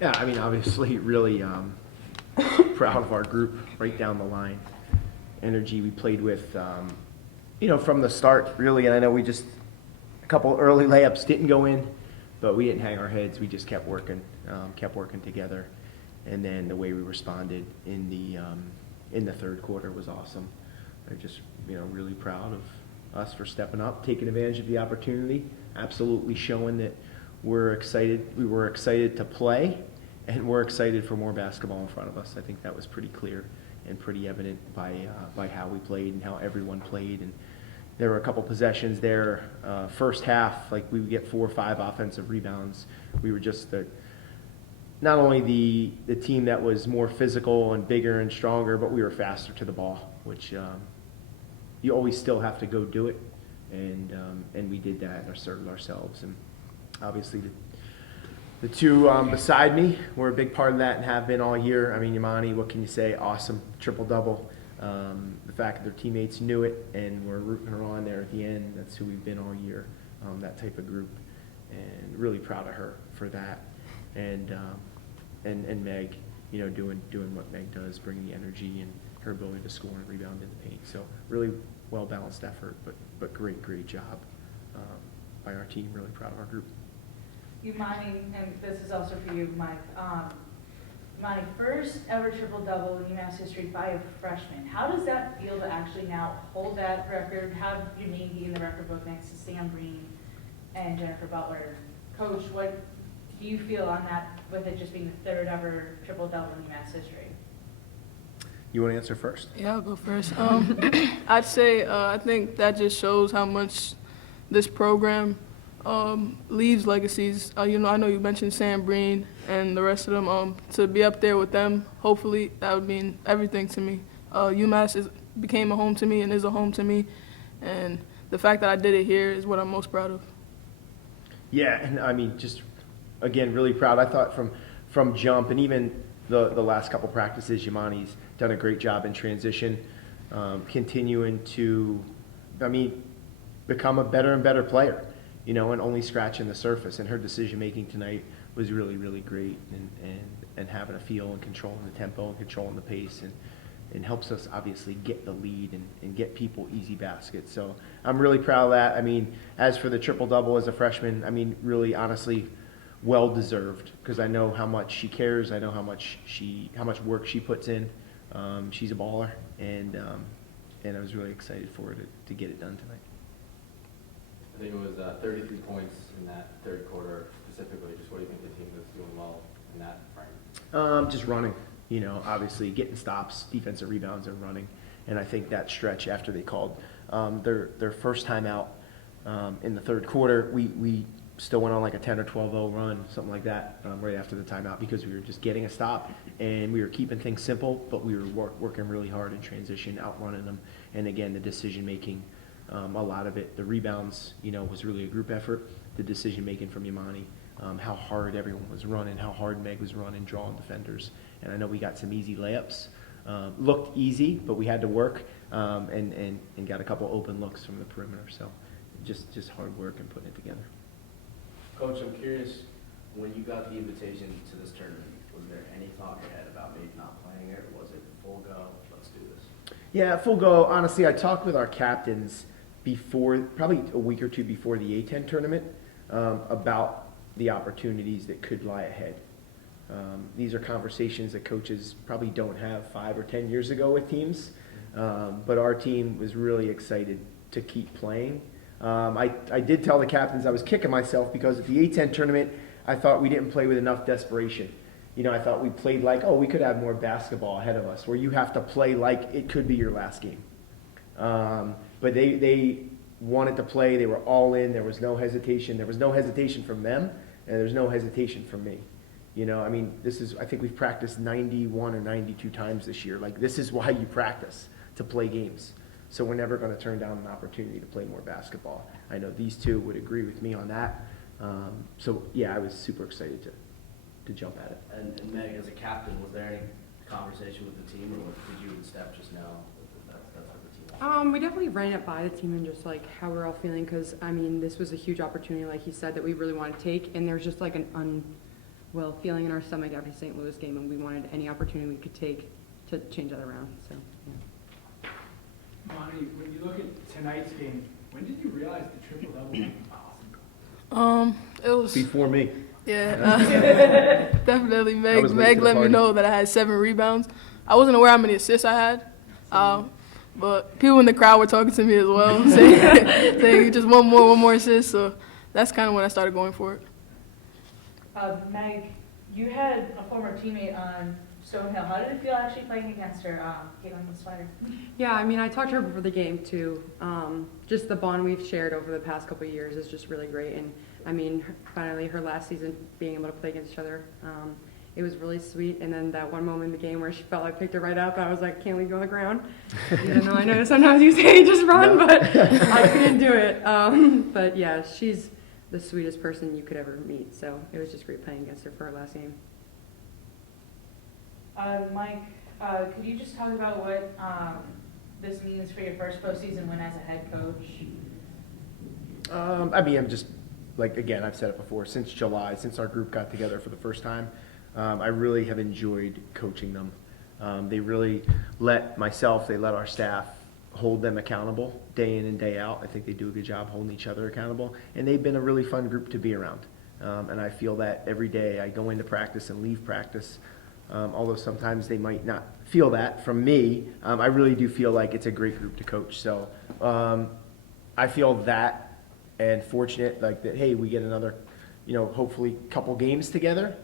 Yeah, I mean, obviously, really proud of our group right down the line. Energy we played with, from the start, really. And I know a couple early layups didn't go in, but we didn't hang our heads. We just kept working together. And then the way we responded in the third quarter was awesome. I'm just, really proud of us for stepping up, taking advantage of the opportunity, absolutely showing that we were excited to play, and we're excited for more basketball in front of us. I think that was pretty clear and pretty evident by how we played and how everyone played. And there were a couple possessions there. First half, like we would get 4 or 5 offensive rebounds. We were just not only the team that was more physical and bigger and stronger, but we were faster to the ball, which you always still have to go do it. And we did that and asserted ourselves. And obviously the two beside me were a big part of that and have been all year. I mean, Yamani, what can you say? Awesome, triple-double. The fact that their teammates knew it and were rooting her on there at the end, that's who we've been all year, that type of group. And really proud of her for that. And Meg, doing what Meg does, bringing the energy and her ability to score and rebound in the paint. So really well-balanced effort, but great job by our team. Really proud of our group. Imani, and this is also for you, Mike. Imani, first ever triple-double in UMass history by a freshman. How does that feel to actually now hold that record? Have your name be in the record book next to Sam Breen and Jennifer Butler? Coach, what do you feel on that, with it just being the third ever triple-double in UMass history? You want to answer first? Yeah, I'll go first. I'd say I think that just shows how much this program leaves legacies. I know you mentioned Sam Breen and the rest of them. To be up there with them, hopefully, that would mean everything to me. UMass became a home to me and is a home to me, and the fact that I did it here is what I'm most proud of. Yeah, and I mean, just again, really proud. I thought from jump and even the last couple practices, Yamani's done a great job in transition, continuing to, become a better and better player, and only scratching the surface. And her decision making tonight was really, really great, and having a feel and controlling the tempo and controlling the pace, and helps us obviously get the lead and get people easy baskets. So I'm really proud of that. I mean, as for the triple-double as a freshman, really honestly well deserved, because I know how much she cares. I know how much work she puts in. She's a baller, and I was really excited for her to get it done tonight. I think it was 33 points in that third quarter specifically. Just what do you think the team was doing well in that frame? Just running, obviously getting stops, defensive rebounds, and running. And I think that stretch after they called their first time out in the third quarter, we still went on like a 10 or 12-0 run, something like that, right after the timeout, because we were just getting a stop and we were keeping things simple, but we were working really hard in transition, outrunning them. And again, the decision making, a lot of it, the rebounds, was really a group effort. The decision making from Yamani, how hard everyone was running, how hard Meg was running, drawing defenders. And I know we got some easy layups. Looked easy, but we had to work, and got a couple open looks from the perimeter. So just hard work and putting it together. Coach, I'm curious, when you got the invitation to this tournament, was there any thought in your head about maybe not playing it, or was it full go, let's do this? Yeah, full go. Honestly, I talked with our captains probably a week or two before the A-10 tournament, about the opportunities that could lie ahead. These are conversations that coaches probably don't have 5 or 10 years ago with teams, but our team was really excited to keep playing. I did tell the captains I was kicking myself because at the A-10 tournament, I thought we didn't play with enough desperation. I thought we played like, we could have more basketball ahead of us, where you have to play like it could be your last game. But they wanted to play. They were all in. There was no hesitation. There was no hesitation from them, and there's no hesitation from me. I think we've practiced 91 or 92 times this year. Like, this is why you practice, to play games. So we're never going to turn down an opportunity to play more basketball. I know these two would agree with me on that. I was super excited to jump at it. And Meg, as a captain, was there any conversation with the team, or did you and Steph just know that's what the team was? We definitely ran it by the team and just like how we're all feeling, because this was a huge opportunity, like he said, that we really want to take, and there's just like an well, feeling in our stomach after the St. Louis game, and we wanted any opportunity we could take to change that around, so, yeah. Monty, when you look at tonight's game, when did you realize the triple-double was possible? It was, Before me. yeah, definitely. I was late Meg to the let me party. know that I had 7 rebounds. I wasn't aware how many assists I had, but people in the crowd were talking to me as well, saying just one more assist. So that's kind of when I started going for it. Meg, you had a former teammate on Stonehill. How did it feel actually playing against her, Caitlin the Spider? Yeah, I mean, I talked to her before the game too. Just the bond we've shared over the past couple of years is just really great. And I mean, finally her last season being able to play against each other, it was really sweet. And then that one moment in the game where she felt I picked her right up, I was like, can't leave you on the ground. Even though I know sometimes you say just run, but I couldn't do it. But yeah, she's the sweetest person you could ever meet. So it was just great playing against her for her last game. Mike, could you just talk about what this means for your first postseason win as a head coach? I mean, I'm just, like, again, I've said it before, since July, since our group got together for the first time, I really have enjoyed coaching them. They really let myself, they let our staff hold them accountable day in and day out. I think they do a good job holding each other accountable, and they've been a really fun group to be around. And I feel that every day I go into practice and leave practice, although sometimes they might not feel that from me, I really do feel like it's a great group to coach. So I feel that and fortunate like that, hey, we get another, hopefully couple games together,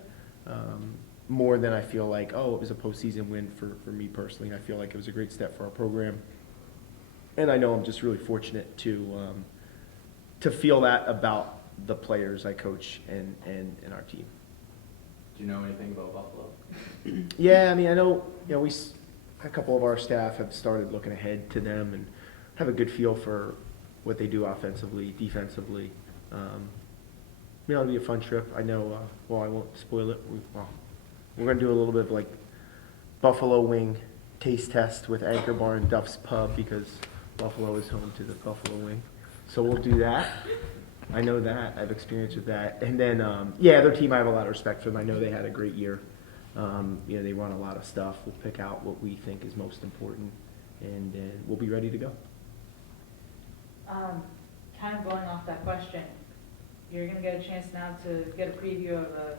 more than I feel like, oh, it was a postseason win for me personally. I feel like it was a great step for our program. And I know I'm just really fortunate to feel that about the players I coach and our team. Do you know anything about Buffalo? Yeah, I mean, I know, a couple of our staff have started looking ahead to them and have a good feel for what they do offensively, defensively. It'll be a fun trip. I know, I won't spoil it. We're going to do a little bit of like buffalo wing taste test with Anchor Bar and Duff's Pub because Buffalo is home to the buffalo wing. So we'll do that. I know that. I have experience with that. And then, their team I have a lot of respect for them. I know they had a great year. They run a lot of stuff. We'll pick out what we think is most important, and we'll be ready to go. Kind of going off that question, you're going to get a chance now to get a preview of a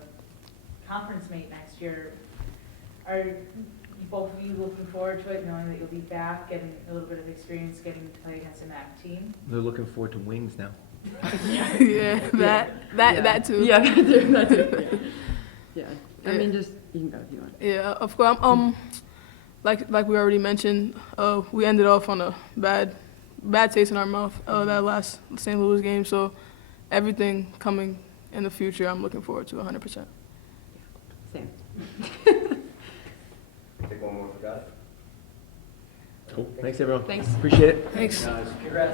conference mate next year. Are both of you looking forward to it, knowing that you'll be back, getting a little bit of experience getting to play against a MAC team? They're looking forward to wings now. Yeah, that too. Yeah, that too. Yeah. I mean, just, you can go if you want. Yeah, of course. Like we already mentioned, we ended off on a bad taste in our mouth that last St. Louis game. So everything coming in the future, I'm looking forward to 100%. Same. Take one more for God. Cool. Thanks, everyone. Thanks. Appreciate it. Thanks. Congrats.